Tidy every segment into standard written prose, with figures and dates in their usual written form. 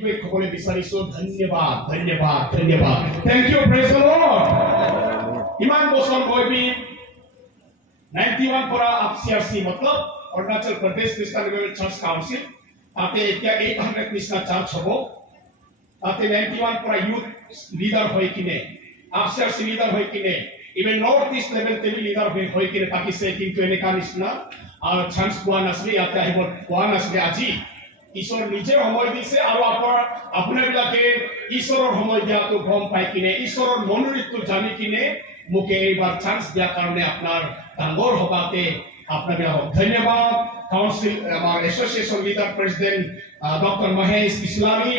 এইটোৱে ক'বলৈ বিচাৰিছো ধন্যবাদ ধন্যবাদ ধন্যবাদ thank you praise the lord ইমান বছৰ মই 91 পৰা আপচিআৰসি मतलब অৰুণাচল প্ৰদেশ খ্ৰীষ্টান চাৰ্চ কাউন্সিল তাতে এতিয়া 800 নিচিনা চাৰ্চ হ'ব তাতে 91 পৰা ইউথ লিডাৰ হৈ কিনে আপচিআৰসি লিডাৰ হৈ কিনে ইভেন নৰ্থ ইষ্ট লেভেল টেলি লিডাৰ হৈ কিনে থাকিছে কিন্তু এনেকা নিচিনা আৰু চান্স পোৱা নাছিলে ইয়াতে আহিব পোৱা নাছিলে আজি ঈশ্বৰ নিজে সময় দিছে আৰু আপোনাবিলাকে ঈশ্বৰৰ সময় দিয়াটো গম পাই কিনে ঈশ্বৰৰ মনোনীতটো জানি কিনে মুকে এইবাৰ চান্স দিয়াৰ কাৰণে আপোনাৰ ডাঙৰ সভাতে আপোনাবিলাকক ধন্যবাদ কাউন্সিল আমাৰ association leader president doctor Mahesh ইছলামী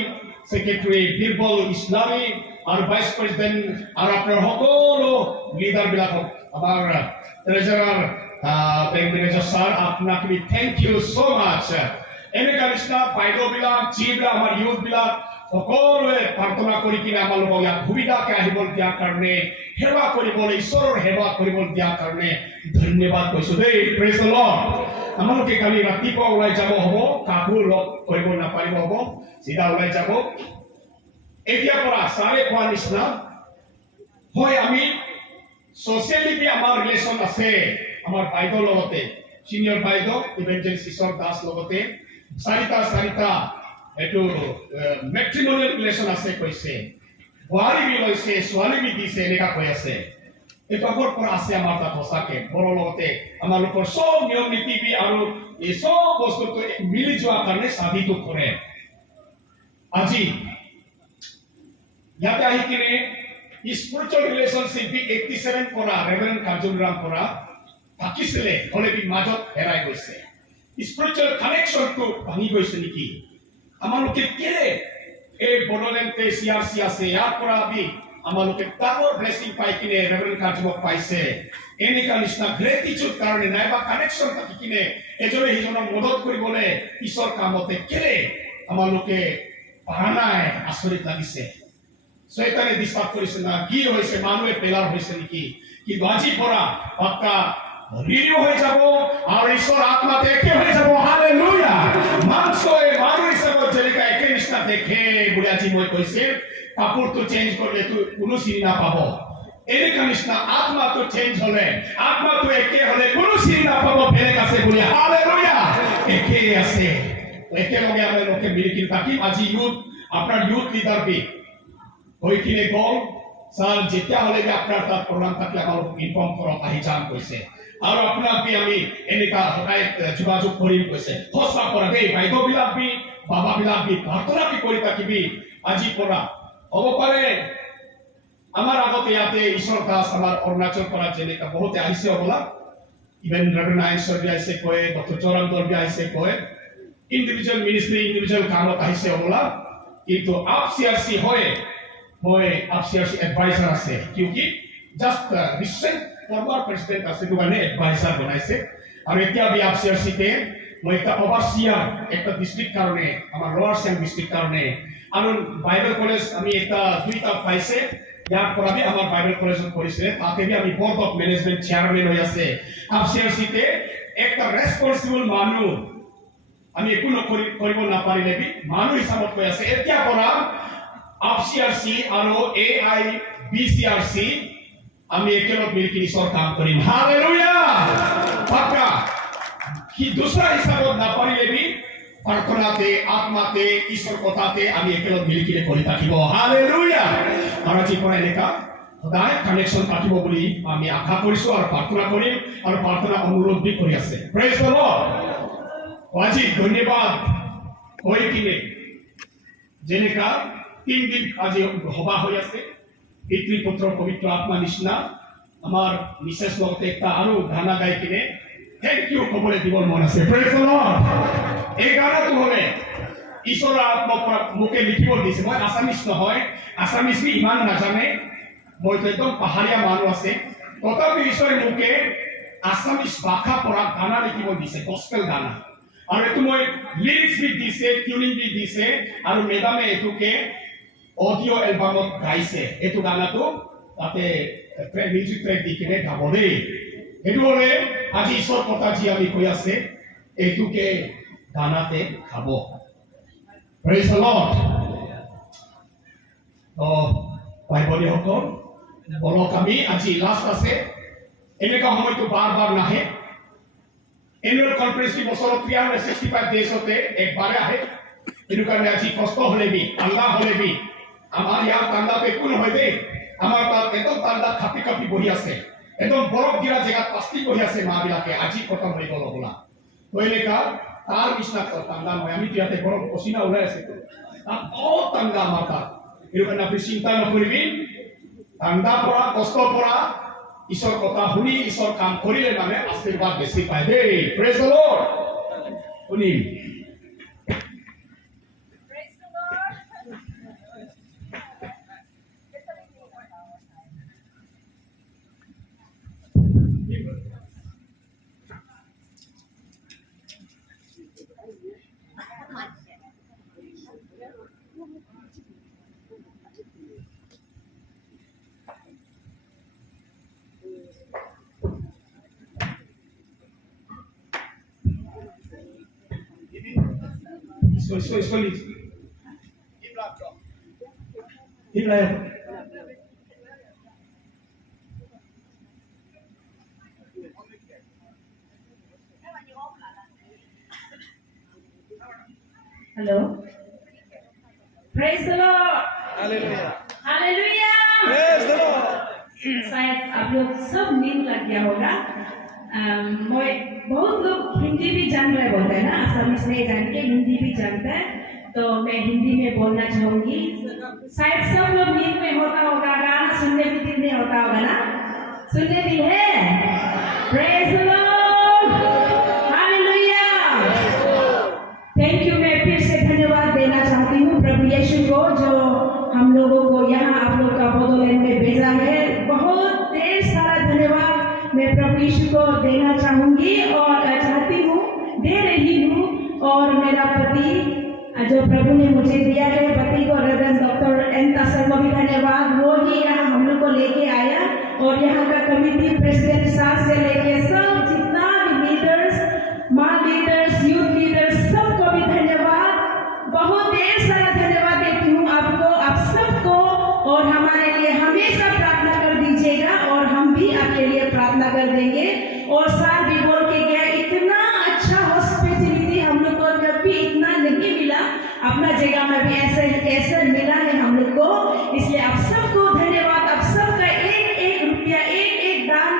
সেক্ৰেটাৰী বীৰবল ইছলামী আৰু ভাইচ প্ৰেচিডেণ্ট আৰু আপোনাৰ সকলো লিডাৰবিলাকক আমাৰ ট্ৰেজাৰাৰ বেংক মেনেজাৰ ছাৰ আপোনাক থেংক ইউ ছ' মাছ এনেকা নিচিনা বাইদেউবিলাক যিবিলাক আমাৰ ইউথবিলাক সকলোৱে প্ৰাৰ্থনা কৰি কিনে আমালোকক ইয়াত সুবিধাকে আহিব দিয়াৰ কাৰণে সেৱা কৰিবলৈ ঈশ্বৰৰ সেৱা কৰিবলৈ দিয়াৰ কাৰণে ধন্যবাদ কৈছো দেই প্ৰেজ দ্য লৰ্ড আমালোকে কালি ৰাতিপুৱা ওলাই যাব হ'ব কাকো লগ কৰিব নাপাৰিব হ'ব চিধা ওলাই যাব এতিয়া পৰা চাৰে কোৱা নিচিনা হয় আমি ছ'চিয়েলি আমাৰ ৰিলেশ্যন আছে আমাৰ বাইদেউৰ লগতে চিনিয়ৰ বাইদেউ ইভেঞ্জেলিষ্ট ঈশ্বৰ দাস লগতে চাৰিটা এটো মেট্ৰিমনিয়েল ৰিলেশ্যন আছে কৈছে বোৱাৰী বি লৈছে ছোৱালী বি দিছে এনেকা কৈ আছে এইটো আগৰ পৰা আছে আমাৰ তাত সঁচাকে বৰ লগতে আমালোকৰ চব নিয়ম নীতি বি আৰু এই চব বস্তুটো মিলি যোৱাৰ কাৰণে সাধিত কৰে আজি ইয়াতে আহি কিনে স্পিৰিচুৱেল ৰিলেশ্যনশ্বিপ বি 87 পৰা ৰেভাৰেণ্ড কাৰ্জুনৰাম পৰা থাকিছিলে হ'লে বি মাজত হেৰাই গৈছে স্পিৰিচুৱেল কানেকশ্যনটো ভাঙি গৈছে নেকি আমালোকে কেলে এই বড়োলেণ্ডে চিআৰচি আছে ইয়াৰ পৰা আমি আমালোকে ডাঙৰ ব্লেছিং পাই কিনে ৰেভাৰেণ্ড কাৰ্জুনক পাইছে এনেকা নিচিনা গ্ৰেটিটিউড কাৰণে নাইবা কানেকশ্যন থাকি কিনে এজনে সিজনক মদত কৰিবলৈ ঈশ্বৰ কামতে কেলে আমালোকে পাৰা নাই আচৰিত লাগিছে শয়তানে ডিস্টাৰ্ব কৰিছে না কি হৈছে মানুহে পেলাৰ হৈছে নেকি কিন্তু আজি পৰা পাক্কা ৰিনিউ হৈ যাব আৰু ঈশ্বৰ আত্মাতে একে হৈ যাব হালেলুয়া মানসয়ে মানুহ হিচাপত যেনেকা একে নিচিনা দেখে বুলি আজি মই কৈছে কাপোৰটো চেঞ্জ কৰিলে তো কোনো চিনি নাপাব এনেকা নিচিনা আত্মাটো চেঞ্জ হলে আত্মাটো একে হলে কোনো চিনি নাপাব বেলেগ আছে বুলি হালেলুয়া একে আছে একেলগে আমি লোকে মিলি থাকিম আজি ইউথ আপোনাৰ ইউথ লিডাৰ বি হৈ কিনে গ'ল ছাৰ যেতিয়া হ'লে আপোনাৰ তাত প্ৰগ্ৰাম থাকিলে আমাক ইনফৰ্ম কৰক আহি যাম কৈছে আৰু আপোনাক বি আমি এনেকা সদায় যোগাযোগ কৰিম কৈছে সঁচা পৰা দেই বাইদেউবিলাক বি বাবাবিলাক বি প্ৰাৰ্থনা বি কৰি থাকিবি আজি পৰা হ'ব পাৰে আমাৰ আগতে ইয়াতে ঈশ্বৰ দাস আমাৰ অৰুণাচল পৰা যেনেকা বহুতে আহিছে হ'বলা ইভেন ৰেভাৰেণ্ড আইনশ্বৰী আহিছে কয় ডক্টৰ জৰামদৰ বি আহিছে কয় ইণ্ডিভিজুৱেল মিনিষ্ট্ৰী ইণ্ডিভিজুৱেল কামত আহিছে হ'বলা কিন্তু আপচিআৰচি হয় মই আপচিআরসি এডভাইজার আছে কিউকি জাস্ট রিসেন্ট ফরমার প্রেসিডেন্ট আছে তো মানে এডভাইজার বনাইছে আর এতিয়া বি আপচিআরসি তে মই একটা ওভারসিয়ার একটা ডিস্ট্রিক্ট কারণে আমার লোয়ার সিয়াং ডিস্ট্রিক্ট কারণে আর বাইবেল কলেজ আমি একটা দুইটা পাইছে ইয়াৰ পৰা বি আমাৰ বাইবেল কলেজত কৰিছে তাতে বি আমি বোৰ্ড অফ ম্যানেজমেন্ট চেয়াৰম্যান হৈ আছে আপচিআৰসি তে একটা ৰেসপন্সিবল মানুহ আমি একো কৰিব নাপাৰিলে বি মানুহ হিচাপত কৈ আছে এতিয়া পৰা আপচিআৰসি আৰু AIBCRC আমি একেলগে মিলি ঈশ্বৰ কাম কৰিম হালেলুয়া পাক্কা কি দুসৰা হিসাবত নাপাৰিলে বি প্ৰাৰ্থনাতে আত্মাতে ঈশ্বৰ কথাতে আমি একেলগে মিলি কৰি থাকিব হালেলুয়া আৰু আজি পৰা এনেকা সদায় কানেকশ্যন থাকিব বুলি আমি আশা কৰিছো আৰু প্ৰাৰ্থনা কৰিম আৰু প্ৰাৰ্থনা অনুৰোধ বি কৰি আছে প্ৰেজ দ্য লৰ্ড আজি ধন্যবাদ হৈ কিনে যেনেকা 3 দিন আজি সভা হৈ আছে পিতৃ পুত্ৰ পবিত্ৰ আত্মা নিচিনা আমাৰ মিছেছ লগতে একটা আৰু গানা গাই কিনে থ্যাংক ইউ ক'বলৈ দিবৰ মন আছে প্ৰেজ দ্য লৰ্ড এই গানাটো হ'লে ঈশ্বৰৰ আত্মা মোকে লিখিব দিছে মই আছামিজ নহয় আছামিজ ইমান নাজানে মইতো একদম পাহাৰীয়া মানুহ আছে তথাপি ঈশ্বৰে মোকে আছামিজ ভাষা পৰা গানা লিখিব দিছে গস্পেল গানা আৰু এইটো মই লিৰিক্স বি দিছে টিউনিং বি দিছে আৰু মেডামে এইটোকে অডিও এলবামত গাইছে এইটো গানাটো তাতে মিউজিক ট্ৰেক দি কিনে গাব দেই এইটো হ'লে আজি ঈশ্বৰ কথা যি আমি কৈ আছে এইটোকে গানাতে গাব প্ৰেজ দ্য লৰ্ড ভাই ভনীসকল বলক আমি আজি লাষ্ট আছে এনেকুৱা সময়টো বাৰ নাহে এনুৱেল কনফাৰেন্স বছৰত 365 ডেজতে একবাৰে আহে এইটো কাৰণে আজি কষ্ট হ'লেবি ঠাণ্ডা হ'লেবি আমাৰ ইয়াৰ ঠাণ্ডাটো একো নহয় দেই আমাৰ তাত একদম ঠাণ্ডা খাপি বহি আছে একদম বৰফ দিয়া জেগাত পাষ্টি বহি আছে মাবিলাকে আজি খতম হৈ গ'ল বোলা এনেকুৱা তাৰ নিচিনা ঠাণ্ডা নহয় আমি ইয়াতে বৰফ পচিনা ওলাই আছে তাত বহুত ঠাণ্ডা আমাৰ তাত এইটো কাৰণে আপুনি চিন্তা নকৰিবি ঠাণ্ডা পৰা কষ্ট পৰা ঈশ্বৰ কথা শুনি ঈশ্বৰ কাম কৰিলে মানে আশীৰ্বাদ বেছি পায় দেই প্ৰেজ দ্য লৰ্ড শুনিম Escolhi. Ibrahim. Hello. Praise the Lord. Hallelujah. Hallelujah. Praise the Lord. शायद आप लोग सब नींद लग गया होगा बहुत लोग हिंदी भी जान रहे होते हैं ना असमिस नहीं जान के हिंदी भी जानते हैं तो मैं हिंदी में बोलना चाहूंगी शायद सब लोग नींद में होता होगा गाना सुनने भी दिन में होता होगा ना सुनने भी है praise the Lord hallelujah thank you मैं फिर से धन्यवाद देना चाहती हूँ प्रभु यीशु को जो हम लोगों को यहाँ आप लोग का बोधोलैंड में भेजा है बहुत ढेर सारा धन्यवाद मैं प्रभु यीशु को देना चाहूंगी और चाहती हूँ दे रही हूँ और मेरा पति जो प्रभु ने मुझे दिया है पति को रेवरेंड डॉक्टर एन तासर को भी धन्यवाद वो ही यहाँ हम लोग को लेके आया और यहाँ का कमिटी प्रेसिडेंट साहब से लेके सब जितना भी लीडर्स माँ लीडर्स यूथ लीडर्स सबको भी धन्यवाद बहुत ढेर सारा धन्यवाद देती हूँ आपको आप सबको और हमारे लिए हमेशा प्रार्थना कर दीजिएगा और हम भी आपके लिए प्रार्थना कर देंगे और साथ भी बोल के गया इतना अच्छा हॉस्पिटलिटी हम लोग को कभी इतना नहीं मिला अपना जगह में भी ऐसे मिला है हम लोग को इसलिए आप सबको धन्यवाद आप सबका एक रुपया एक दान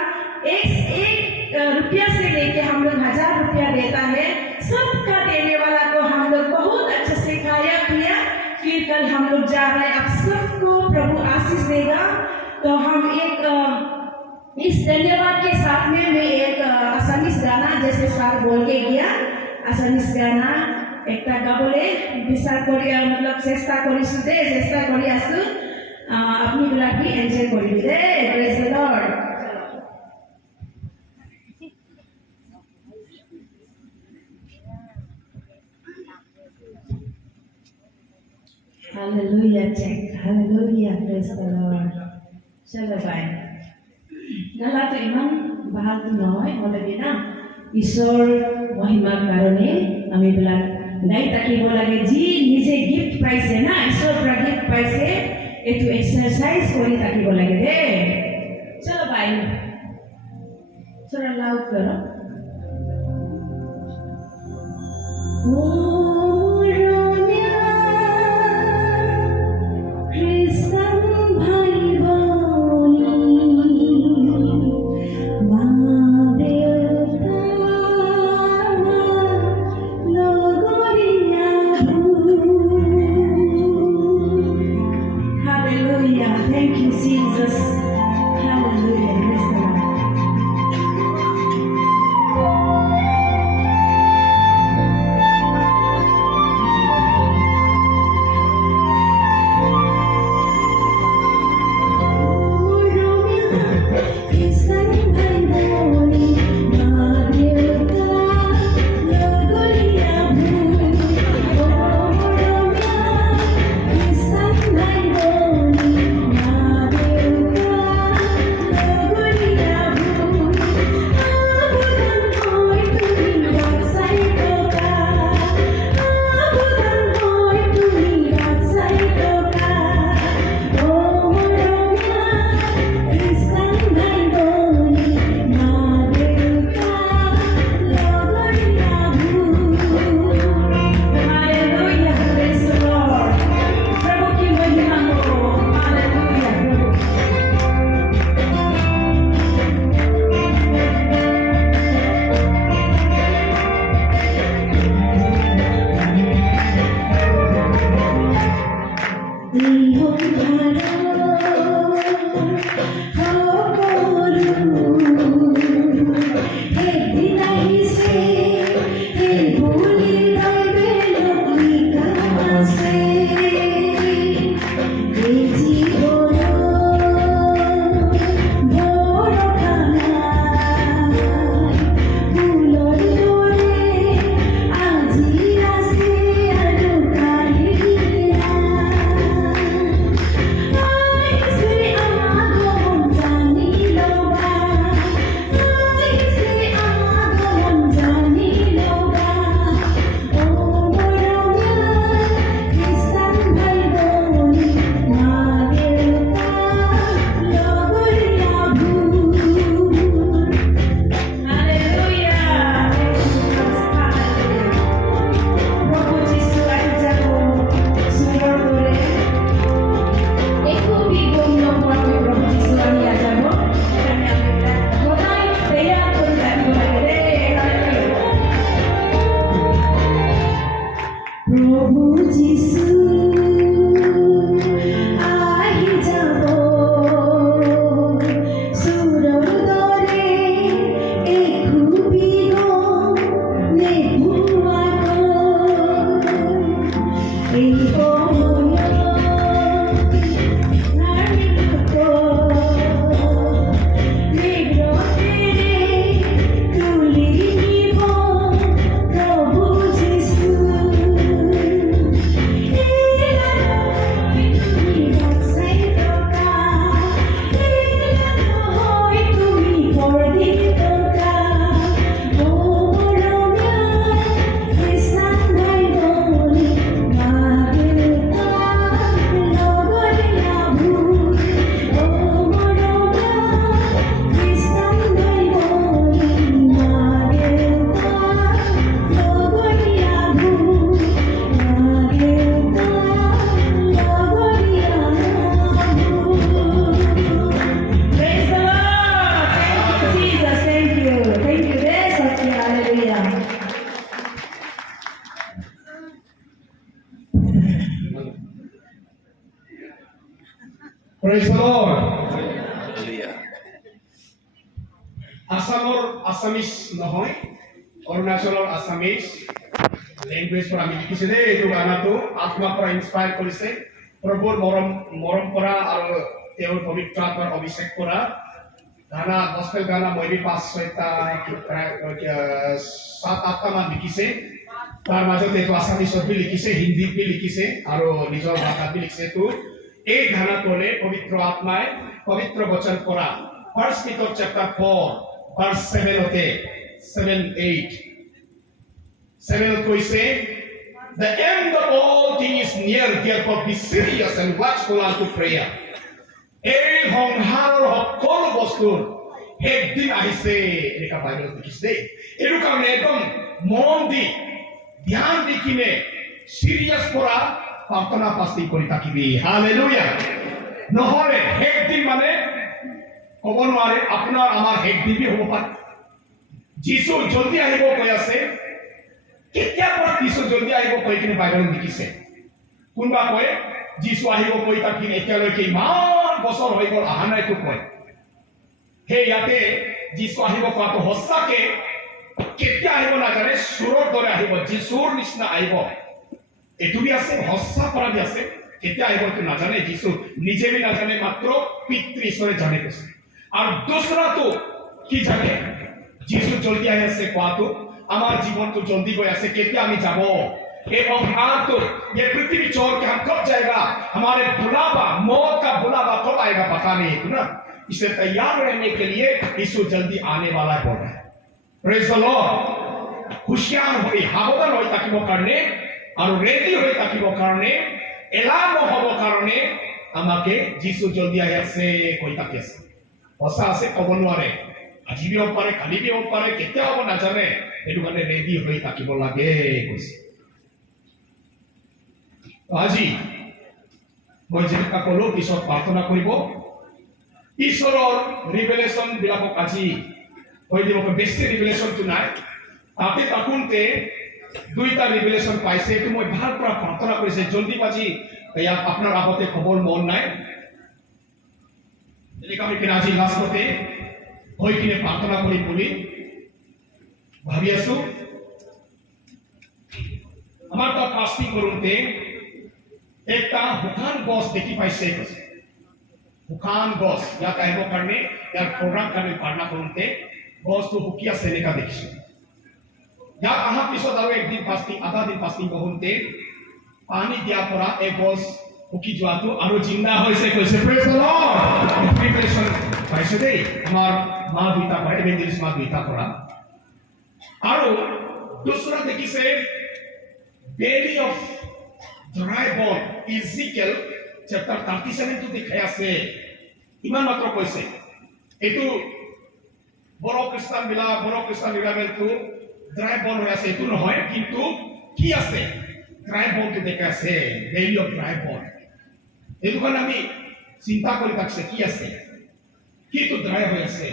एक रुपया से लेके हम लोग 1000 रुपया देता है सबका देने वाला को हम लोग बहुत अच्छे से खाया पिया फिर कल हम लोग जा रहे हैं आप सबको प्रभु आशीष देगा तो हम एक इस धन्यवाद के साथ में मैं एक असमिस गाना जैसे सार बोल के गया असमिस गाना एक गाबले विचार करी मतलब चेष्टा करिसु दे चेष्टा करी आसु अपनी বিলাক भी एन्जॉय करिबि दे praise the Lord hallelujah check hallelujah praise the Lord चलो भाई গালা তো ইমান ভাল নহয় অলরেডি না ঈশ্বর মহিমার কারণে আমি বিলাক গাই থাকিব লাগে যি নিজে গিফট পাইছে না ঈশ্বর পৰা গিফট পাইছে এটো এক্সাৰসাইজ কৰি থাকিব লাগে দে চলো ভাই थोड़ा लाउड करो Thank you, Jesus. Hallelujah. Praise the Lord. Praise the Lord. Hallelujah. আসামৰ আছামিজ নহয়, অৰুণাচলৰ আছামিজ লেংগুৱেজ পৰা আমি লিখিছে দেই। এইটো গানাটো আত্মাৰ পৰা ইনস্পায়াৰ কৰিছে, প্ৰভুৰ মৰম কৰা আৰু তেওঁৰ পবিত্ৰ আত্মাৰ অভিষেক কৰা গানা, গস্পেল গানা মই 5-6টা 7-8টা মান লিখিছে। তাৰ মাজত এইটো আছামিজত বি লিখিছে, হিন্দীত বি লিখিছে আৰু নিজৰ ভাষাত বি লিখিছে। এই গানাটোলে পবিত্ৰ আত্মাই পবিত্ৰ বচন কৰা 1 Peter chapter 4 verse 7 কৈছে, the end of all things is near, therefore be serious and watchful unto prayer. এই সংসাৰৰ সকলো বস্তুৰ একদিন আহিছে, এনেকা বাইবেলত লিখিছে দেই। এইটো কাৰণে একদম মন দি ধ্যান দি কিনে চিৰিয়াছ পৰা প্ৰাৰ্থনা ফাষ্টিং কৰি থাকিবি। হালেলুয়া। নহলে একদিন মানে ক'ব নোৱাৰে, আপোনাৰ আমাৰ একদিনই হ'ব পাৰে। যিছু জলদি আহিব কৈ আছে, কেতিয়া পৰা যিছু জলদি আহিব কৈ কিনে বাইবেলত লিখিছে। কোনোবা কয় যিছু আহিব কৈ থাকি এতিয়ালৈকে ইমান বছৰ হৈ গ'ল অহা নাইতো কয়। সেই ইয়াতে যিছু আহিব কোৱাটো সঁচাকে কেতিয়া আহিব নাজানে, চোৰৰ দৰে আহিব, যিছুৰ নিচিনা আহিব। এইটো বি আছে, সঁচা কৰা বি আছে। কেতিয়া আহিব এইটো নাজানে, যিছু নিজে বি নাজানে, মাত্ৰ পিতৃ ঈশ্বৰে জানে কৈছে। আৰু দুসৰাটো কি জানে, যিছু জলদি আহি আছে কোৱাটো, আমাৰ জীৱনটো জলদি গৈ আছে, কেতিয়া আমি যাব। ये संसार ये पृथ्वी छोड़ के हम कब जाएगा, हमारे बुलावा, मौत का बुलावा कब आएगा पता नहीं है ना। इसे तैयार रहने के लिए यीशु जल्दी आने वाला बोल रहा है। Praise the Lord. हुशियार होई सावधान होई থাকিব কাৰণে আৰু ৰেডি হৈ থাকিব কাৰণে, এলাহ নহব কাৰণে আমাকে যিছু জলদি আহি আছে কৈ থাকি আছে। সঁচা আছে, ক'ব নোৱাৰে, আজি বি হ'ব পাৰে, কালি বি হ'ব পাৰে, কেতিয়া হ'ব নাজানে। সেইটো কাৰণে ৰেডি হৈ থাকিব লাগে কৈছে। আজি মই যেনেকা ক'লো, পিছত প্ৰাৰ্থনা কৰিব। ঈশ্বৰৰ ৰিভেলেশ্যন বিলাকক আজি হৈ দিব। বেছি ৰিভেলেশ্যনটো নাই, তাতে থাকোঁতে 2টা ৰিভেলেশ্যন পাইছে। এইটো মই ভাল পৰা প্ৰাৰ্থনা কৰিছে। জলদি বাজি ইয়াত আপোনাৰ আগতে খবৰ মন নাই, এনেকা হৈ কিনে আজি লাষ্টতে হৈ কিনে প্ৰাৰ্থনা কৰিম বুলি ভাবি আছো। আমাৰ তাত ফাষ্টিং কৰোঁতে একটা শুকান গছ দেখি পাইছে কৈছে। শুকান গছ ইয়াত আহিবৰ কাৰণে, ইয়াৰ প্ৰগ্ৰাম কাৰণে প্ৰাৰ্থনা কৰোঁতে গছটো শুকি আছে এনেকা দেখিছো। ইয়াত অহাৰ পিছত আৰু একদিন ফাষ্টিং, আধা দিন ফাষ্টিং কৰোঁতে পানী দিয়াৰ পৰা এই গছ শুকি যোৱাটো আৰু জিন্দা হৈছে কৈছে। Praise the lord. প্ৰিপাৰেশ্যন পাইছে দেই আমাৰ মা দুইটা পৰা, ইভেঞ্জেলিষ্ট মা দুইটা পৰা। আৰু দুসৰা দেখিছে belly of dry bone, Ezekiel chapter 37 to দেখাই আছে। ইমান মাত্ৰ কৈছে। এইটো বড় খ্ৰীষ্টান বিলাকটো ড্ৰাই বন হৈ আছে, এইটো নহয়, কিন্তু কি আছে, ড্ৰাই বনটো দেখাই আছে, belly of dry bone। এইটো কাৰণে আমি চিন্তা কৰি থাকিছে কি আছে, কিটো ড্ৰাই হৈ আছে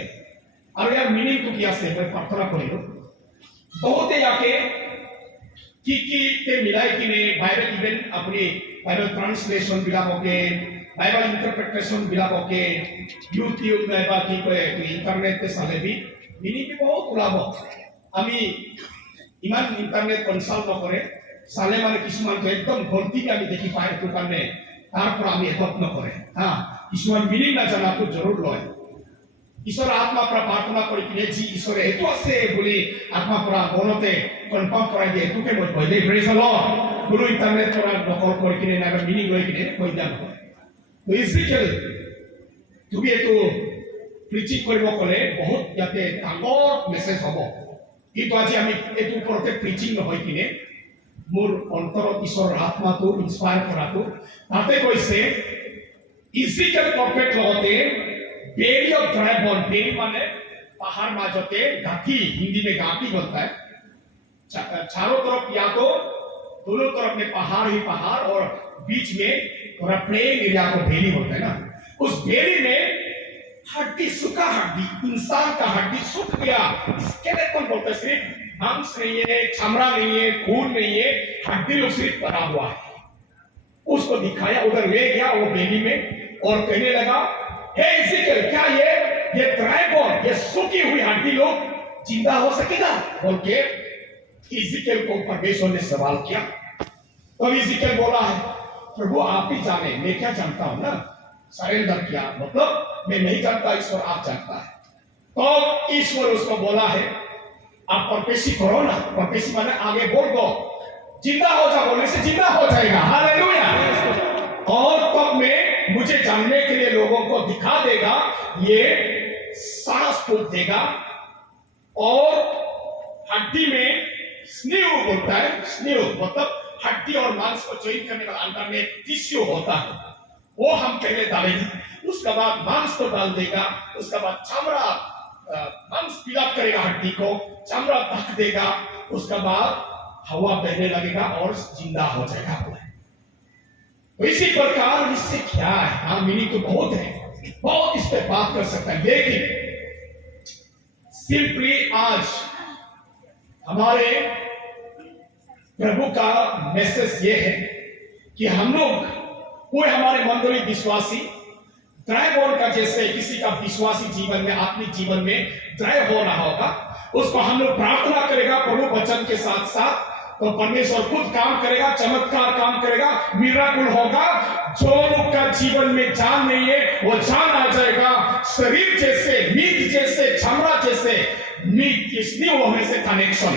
আৰু ইয়াৰ মিনিংটো কি আছে। মই প্ৰাৰ্থনা কৰিলো। বহুতে ইয়াকে কি মিলাই কিনে বাইবেল, ইভেন আপুনি বাইবেল ট্ৰান্সলেশ্যন বিলাককে, বাইবেল ইণ্টাৰপ্ৰিটেশ্যন বিলাককে ইউটিউব নাইবা কি কয় ইণ্টাৰনেটে চালেবি মিনিংটো বহুত ওলাব। আমি ইমান ইণ্টাৰনেট কনচাল্ট নকৰে, চালে মানে কিছুমানটো একদম ভৰ্তিকে আমি দেখি পাই। সেইটো কাৰণে তাৰ পৰা আমি এডপ্ট নকৰে। কিছুমান মিনিং নাজানাটো জৰুৰ লয়। ঈশ্বৰৰ আত্মাৰ পৰা প্ৰাৰ্থনা কৰি কিনে যি ঈশ্বৰে এইটো আছে বুলি আত্মাৰ পৰা মনতে কনফাৰ্ম কৰাই দিয়ে, এইটোকে মই কৈ দেই। Praise the lord. কোনো ইণ্টাৰনেট পৰা নকল কৰি কিনে নাইবা মিনিং লৈ কিনে কৈ দিয়া নহয়। ইজিকেল তুমি এইটো প্ৰিচিং কৰিব ক'লে বহুত ইয়াতে ডাঙৰ মেছেজ হ'ব, কিন্তু আজি আমি এইটো ওপৰতে প্ৰিচিং নহয় কিনে মোৰ অন্তৰত ঈশ্বৰৰ আত্মাটো ইনস্পায়াৰ কৰাটো তাতে কৈছে। ইজিকেল প্ৰফেট লগতে belly of dry bone, belly माने पहाड़ माजोते घाटी, हिंदी में घाटी बोलता है। चारों तरफ या तो दोनों तरफ में पहाड़ ही पहाड़ और बीच में थोड़ा प्लेन एरिया को बेली बोलता है ना। उस बेली में हड्डी, सूखा हड्डी, इंसान का हड्डी सूख गया, स्केलेटन बोलते हैं। सिर्फ मांस नहीं है, चमड़ा नहीं है, खून नहीं है, हड्डी लोग सिर्फ पड़ा हुआ है। उसको दिखाया, उधर ले गया वो बेली में और कहने लगा, हे इज़िकियल, क्या ये ड्राई बोन, ये सूखी हुई हड्डी लोग जिंदा हो सकेगा? बोल के इज़िकियल को परमेश्वर ने सवाल किया। तो इज़िकियल बोला है, प्रभु आप ही जाने, मैं क्या जानता हूं ना। सरेंडर किया, मतलब मैं नहीं जानता, ईश्वर आप जानता है। तो ईश्वर उसको बोला है, आप परपेशी करो ना। परपेशी माने आगे बोल दो, जिंदा हो जा, बोलने से जिंदा हो जाएगा। हालेलुया। और तब में मुझे जानने के लिए लोगों को दिखा देगा, ये सांस फूंक देगा और हड्डी में स्नीव बोलता है, स्नीव मतलब हड्डी और मांस को ज्वाइन करने का अंदर में टिश्यू होता है, वो हम पहले डालेंगे। उसके बाद मांस को डाल देगा, उसके बाद चमड़ा, मांस फिलअप करेगा हड्डी को, चमड़ा ढक देगा, उसके बाद हवा बहने लगेगा और जिंदा हो जाएगा। तो इसी प्रकार इससे क्या है? हाँ, मीनिंग तो बहुत है, बहुत इस पे बात कर सकता है, लेकिन सिंपली आज हमारे प्रभु का मैसेज ये है कि हम लोग, कोई हमारे मंडली विश्वासी ड्राई बोन का, जैसे किसी का विश्वासी जीवन में, आत्मिक जीवन में ड्राई हो रहा होगा, उसको हम लोग प्रार्थना करेगा प्रभु वचन के साथ साथ, तो परमेश्वर खुद काम करेगा, चमत्कार काम करेगा, मिराकुल होगा। जो लोग का जीवन में जान नहीं है वो जान आ जाएगा। शरीर जैसे, मीट जैसे, चमड़ा जैसे, मीट इसलिए होने से connection,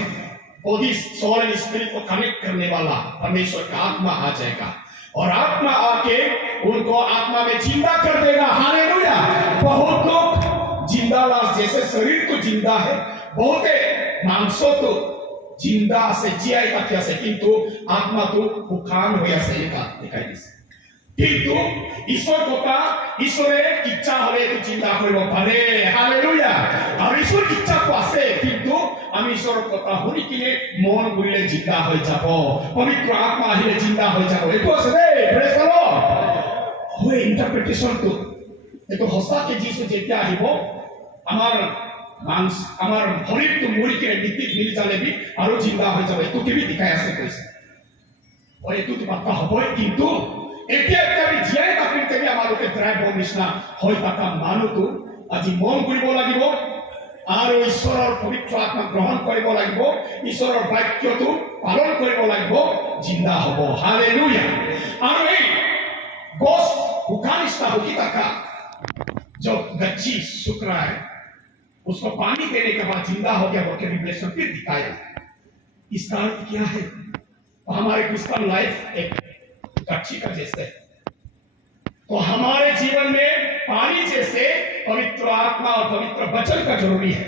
body soul and spirit को कनेक्ट करने वाला परमेश्वर का आत्मा आ जाएगा और आत्मा आके उनको आत्मा में जिंदा कर देगा। हालेलुया। बहुत लोग जिंदा लाश जैसे, शरीर तो जिंदा है, बहुत मांसो तो जिंदा से जियाएगा क्या से, किंतु आत्मा तो उखान हो से दिखाई दिसे। किंतु ईश्वर को का ईश्वरेर इच्छा हले तो जिंदा करिब पारे। हालेलुया। और ईश्वर इच्छा को आसे, किंतु আমি ঈশ্বৰৰ কথা শুনি কিনে মন গুলিলে জিন্দা হৈ যাব, পবিত্ৰ আত্মা আহিলে জিন্দা হৈ যাব। এইটো আছে দেই, প্ৰেজ দ্য লৰ্ড। হয় ইন্টাৰপ্ৰিটেশনটো এইটো সঁচাকে যিছু যেতিয়া আহিব, আমাৰ মাংস, আমাৰ শৰীৰটো মৰি কিনে মৃত্যুত মিলি যালেবি আৰু জিন্দা হৈ যাব। এইটো কি দেখাই আছে কৈছে, হয় এইটো পাক্কা হ'বই। কিন্তু এতিয়া আমি জীয়াই থাকিম, তেনে আমালোকে ड्राई बोन নিচিনা হৈ থকা মানুহটো আজি মন কৰিব লাগিব আৰু ঈশ্বৰৰ পবিত্ৰ আত্মা গ্ৰহণ কৰিব লাগিব, ঈশ্বৰৰ বাক্যটো পালন কৰিব লাগিব, জিন্দা হ'ব। হালেলুয়া। আৰু এই গছ উখানিস্তা होगी तका जब गच्ची सूख रहा है, उसको पानी देने के बाद जिंदा हो गया, वो के रिवलेशन फिर दिखाया। इसका अर्थ क्या है? हमारे क्रिश्चियन लाइफ एक गच्ची का जैसे, तो हमारे जीवन में पानी जैसे पवित्र आत्मा और पवित्र वचन का जरूरी है।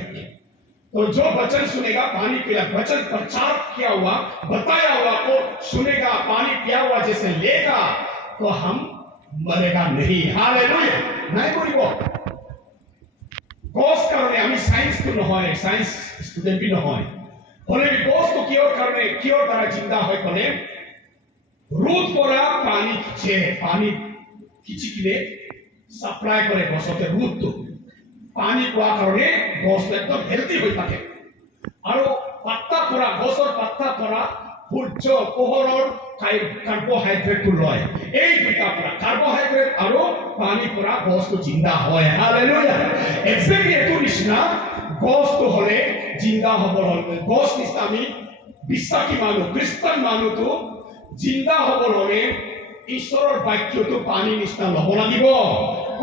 तो जो वचन सुनेगा, पानी पिया, वचन प्रचार किया हुआ, बताया हुआ को सुनेगा, पानी पिया हुआ जैसे लेगा, तो हम मरेगा नहीं। हालेलुया। नहीं बोलिब গছ কাৰণে আমি সায়েন্সটো নহয়, সায়েন্স ষ্টুডেন্ট বি নহয়, হলে গছটো কিয় কাৰণে, কিয় দ্বাৰা জিন্দা হয় ক'লে, ৰুট পৰা পানী খিচে, পানী খিচি কিনে সাপ্লাই কৰে গছতে, ৰুটটো পানী পোৱা কাৰণে গছটো একদম হেলদি হৈ থাকে। আৰু পাত্তা পৰা, গছৰ পাত্তা পৰা সূৰ্য পোহৰৰ কাৰ্বহাইড্ৰেটটো লয়। এই দুটা পৰা কাৰ্বহাইড্ৰেট আৰু পানী পৰা গছটো জিন্দা হয়। হালেলুয়া। এক্সেক্টলি এইটো নিচিনা গছটো হলে জিন্দা হ'ব হ'লে, গছ নিচিনা আমি বিশ্বাসী মানুহ, খ্ৰীষ্টান মানুহটো জিন্দা হ'ব হ'লে ঈশ্বৰৰ বাক্যটো পানী নিচিনা ল'ব লাগিব।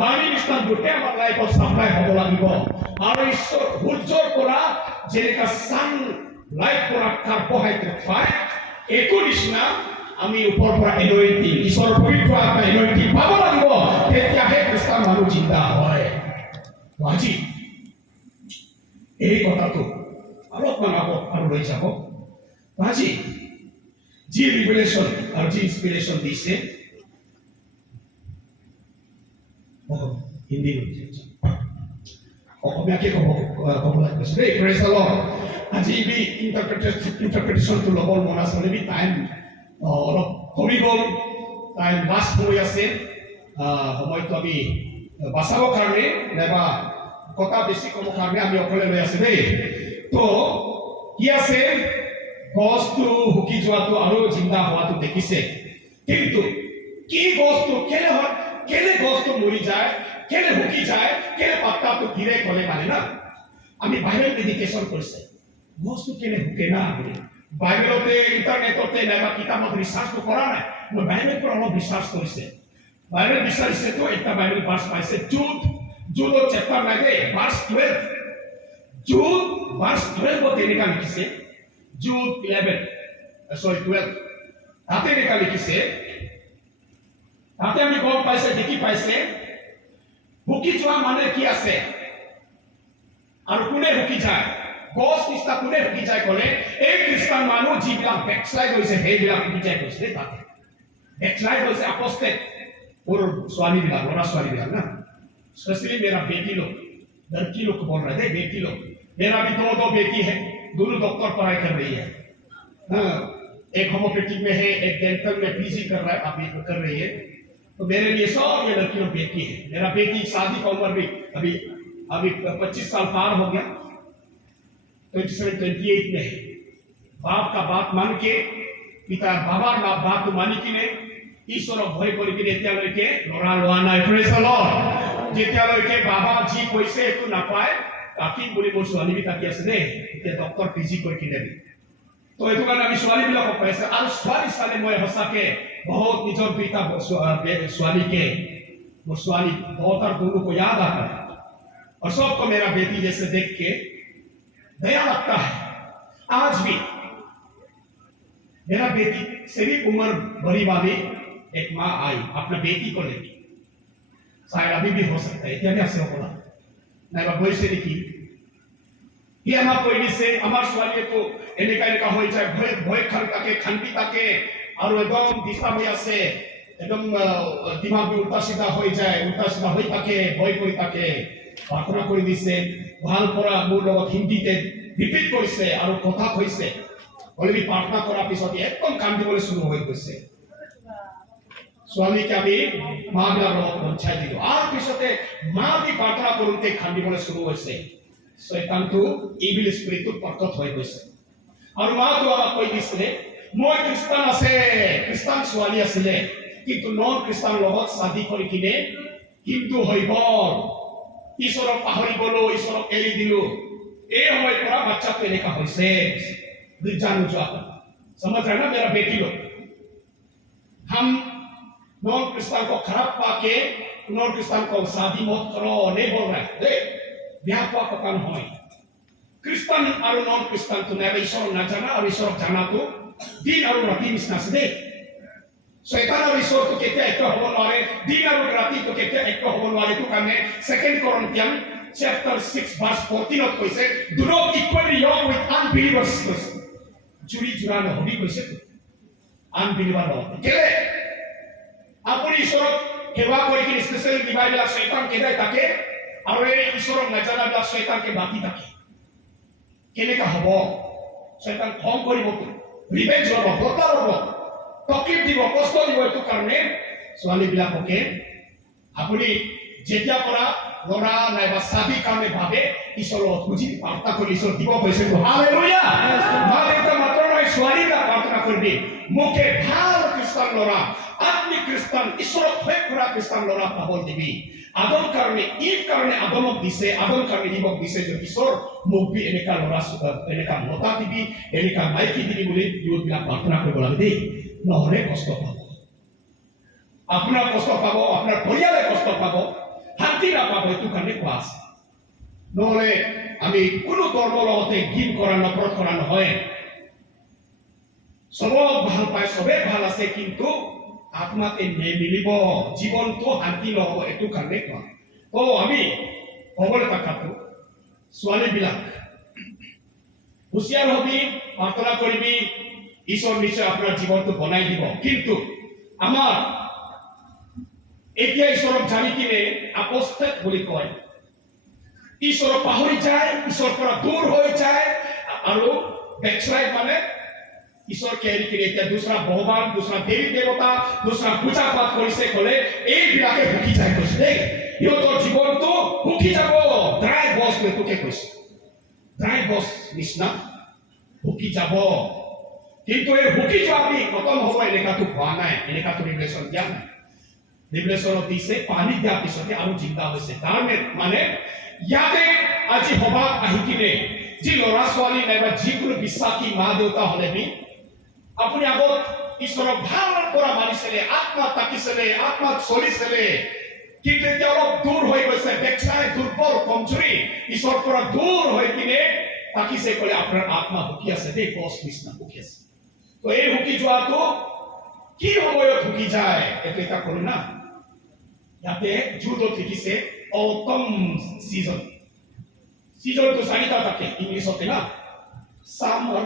পানী নিচিনা গোটেই আমাৰ লাইফত চাপ্লাই হ'ব লাগিব। আৰু ঈশ্বৰ সূৰ্যৰ পৰা যেনেকা ছান লাইট পৰা কাৰ্বহাইড্ৰেট পায়, একো নিচিনা আমি ওপৰৰ পৰা এনয়ন্টিং, ঈশ্বৰৰ পবিত্ৰ আত্মা এনয়ন্টিং পাব লাগিব, তেতিয়াহে খ্ৰীষ্টান মানুহ জিন্দা হয়। আজি এই কথাটো অলপমান আগত আৰু লৈ যাব। আজি যি ৰিভেলেশ্যন আৰু যি ইনস্পিৰেশ্যন দিছে, হিন্দী অসমীয়াকে ক'বলৈ কৈছে দেই। Praise the lord. আজি বি ইণ্টাৰপ্ৰিটেশ্যনটো ল'বৰ মন আছে, বি টাইম অলপ কমি গ'ল, টাইম লাষ্ট হৈ আছে, সময়টো আমি বাচাবৰ কাৰণে নাইবা কথা বেছি ক'বৰ কাৰণে আমি অকলে লৈ আছে দেই। তো কি আছে, গছটো শুকি যোৱাটো আৰু জিন্দা হোৱাটো দেখিছে, কিন্তু কি গছটো কেনে হয় কেলে গছটো মৰি যায়, কেলে শুকি যায়, কেলে পাত্তাটো ধীৰে ক'লে মানে না আমি বাহিৰত মেডিটেশ্যন কৰিছে গছটো কেলে শুকে না বুলি বাইবেলতে ইণ্টাৰনেটতে নাইবা কিতাপত ৰিচাৰ্চটো কৰা নাই মই বাহিৰৰ পৰা অলপ ৰিচাৰ্চ কৰিছে বাইবেল বিচাৰিছেতো এটা বাইবেল ভাৰ্চ পাইছে জুডৰ চেপ্টাৰ লাগে ভাৰ্চ 12 জুড ভাৰ্চ 12 তেনেকা লিখিছে জুড 12 তাতে এনেকা লিখিছে তাতে আমি গম পাইছে দেখি পাইছে শুকি যোৱা মানে কি আছে আৰু কোনে শুকি যায় গছ নিচিনা কোনে শুকি যায় ক'লে এই খ্ৰীষ্টান মানুহ যিবিলাক বেকশ্লাইড হৈছে সেইবিলাক শুকি যায় কৈছে তাতে বেকশ্লাইড হৈছে আপষ্টেট और स्वाली मिला बड़ा स्वाली मिला ना स्पेशली मेरा बेटी लोग लड़की लोग बोल रहे थे बेटी लोग मेरा भी दो बेटी है दोनों डॉक्टर पढ़ाई कर रही है हाँ, एक होम्योपैथिक में है एक डेंटल में पीजी कर रहा है अभी कर रही है तो मेरे लिए सब ये लड़की लोग बेटी है मेरा बेटी शादी का उम्र भी अभी 25 साल पार हो गया 27-28 में है बाप का बात मान के पिता बाबा का बात मानी कि ने ঈশ্বৰক ভয় কৰি কিনে এতিয়ালৈকে লৰা লোৱা নাই প্ৰেজ দ্য লৰ্ড যেতিয়ালৈকে বাবা যি কৈছে একো নাপায় তাকিম বুলি মোৰ ছোৱালী তাকি আছে দেই এতিয়া ডক্টৰ পিজি কৰি কিনে তো এইটো কাৰণে আমি ছোৱালীবিলাকক পাইছে আৰু ছোৱালী চালে মই সঁচাকে বহুত নিজৰ পিতা ছোৱালীকে वो स्वाली बहुत और दोनों को याद आता है और सबको मेरा बेटी जैसे देख के दया लगता है आज भी मेरा बेटी से भी उम्र बड़ी वाली एक माँ आई अपना बेटी को लेके शायद अभी भी हो सकता है क्या कैसे होगा नहीं बोल से लिखी ये हमारा कोई से हमार स्वाली तो एनेका हो जाए भय भय खानपी ताके और एकदम दिशा भैया से एकदम दिमाग में उल्टा सीधा हो जाए उल्टा सीधा हो ताके भय कोई ताके प्रार्थना कर दिसे ভাল পৰা মোৰ লগত হিন্দীতে ৰিপিট কৰিছে আৰু কথা কৈছে অলৰেডি প্ৰাৰ্থনা কৰাৰ পিছত একদম কাম দিবলৈ শুরু হৈ গৈছে स्वामी के अभी माँ बिला रोग पंचायत दिलो आर पिछते माँ भी प्रार्थना करूँते खांडी बोले शुरू होइसे शैतान तो इविल स्पिरिट तो प्रकट होई গৈছে और माँ तो आला कोई दिसले মই খ্ৰীষ্টান আছে খ্ৰীষ্টান ছোৱালী আছিলে কিন্তু নন খ্ৰীষ্টান লগত শাদী কৰি কিনে হিন্দু হৈ গল ঈশ্বৰক পাহৰি গলো ঈশ্বৰক এৰি দিলো এই সময়ৰ পৰা বাচ্চাটো এনেকা হৈছে বিজ্ঞান যোৱা समझ रहे ना मेरा बेटी लोग हम नॉन क्रिश्चियन को खराब पाके नॉन क्रिश्चियन को शादी मत करो नहीं बोल रहे हैं ब्याह को पता नहीं क्रिश्चियन और नॉन क्रिश्चियन तो नहीं ईश्वर न जाना और ईश्वर जाना तो दिन और रात मिसना से दे शैतान और ईश्वर तो कहते हैं एक होने वाले दिन और रात तो कहते हैं एक होने वाले तो करने second Corinthians chapter 6 verse 14 of कोई से do not equally young with unbelievers चुरी चुरानो हबी कोई से unbeliever हो केले আপুনি ঈশ্বৰক সেৱা কৰি কি স্পেশাল ডিভাইডলা শয়তান কেদাই থাকে আৰু এই ঈশ্বৰক নজনাবলা শয়তানকে বাকি থাকে কেনেকা হ'ব শয়তান খং কৰিব ৰিভেঞ্জ হ'ব বদলা হ'ব তকলিফ দিব কষ্ট দিব এইটো কাৰণে ছোৱালী বিলাককে আপুনি যেতিয়া পৰা লৰা নাইবা শাদী কাৰণে ভাবে ঈশ্বৰক বুজি প্ৰাৰ্থনা কৰি ঈশ্বৰ দিব কৈছে হালেলুয়া মালিকা মাত্ৰ নহয় ছোৱালীবিলাক প্ৰাৰ্থনা কৰিবি মোকে ভাল খ্ৰীষ্টান লৰা आत्मिक क्रिश्चियन ईश्वर भय कुरा क्रिश्चियन लड़ा पाबल दिबी आदम करने ईव करने आदमक दिसे आदम करने ईवक दिसे जो ईश्वर मुख भी एनेका लड़ा एनेका मता दिबी एनेका माइकी दिबी बोले युवक बिला प्रार्थना কৰিব লাগে দেই নহলে কষ্ট পাব আপোনাৰ কষ্ট পাব আপোনাৰ পৰিয়ালে কষ্ট পাব শান্তি নাপাব এইটো কাৰণে কোৱা আছে নহলে আমি কোনো ধৰ্মৰ লগতে ঘিন কৰা নপৰত কৰা নহয় সবক ভাল পায় সবে ভাল আছে কিন্তু आत्माते मिलिब जीवन तो शांति নহব এটু কাৰণে কোৱা তো আমি কবলৈ তাকাতো ছোৱালী বিলাক হুঁশিয়াৰ হবি প্ৰাৰ্থনা কৰিবি ঈশ্বৰ নিশ্চয় আপোনাৰ জীৱনটো বনাই দিব কিন্তু আমাৰ এতিয়া ঈশ্বৰক জানি কিনে আপষ্টেট বুলি কয় ঈশ্বৰক পাহৰি যায় ঈশ্বৰৰ পৰা দূৰ হৈ যায় আৰু বেকশ্লাইড মানে ईश्वर के एरिया दूसरा भगवान दूसरा देवी देवता दूसरा पूजा पाठ কৰিছে কলে এই বিলাকে হুকি যায় কৈছে দেই ইহঁতৰ জীৱন তো হুকি যাব ড্ৰাই বস লে তোকে কৈছে ড্ৰাই বস নিচিনা হুকি যাব কিন্তু এই হুকি যোৱাবি খতম হ'ব এনেকাটো হোৱা নাই এনেকাটো ৰিলেশ্যন দিয়া নাই ৰিভেলেশ্যনত দিছে পানী দিয়াৰ পিছতে আৰু জিন্দা হৈছে তাৰ মানে ইয়াতে আজি সভা আহি কিনে যি ল'ৰা ছোৱালী নাইবা যিকোনো বিশ্বাসী মা দেউতা হ'লে আপুনি আগত ঈশ্বৰক ভাল কৰা মানিছিলে আত্মা তাকিছিলে আত্মা চলিছিলে কিন্তু এতিয়া অলপ দূৰ হৈ গৈছে বেকচাই দুৰ্বল কমজুৰি ঈশ্বৰৰ পৰা দূৰ হৈ কিনে তাকিছে ক'লে আপোনাৰ আত্মা হুকি আছে দেই গছ নিচিনা হুকি আছে তো এই হুকি যোৱাটো কি সময়ত হুকি যায় এইটো এটা কৰো না ইয়াতে জুডত লিখিছে অটম সিজনটো চাৰিটা থাকে ইংলিছতে না summer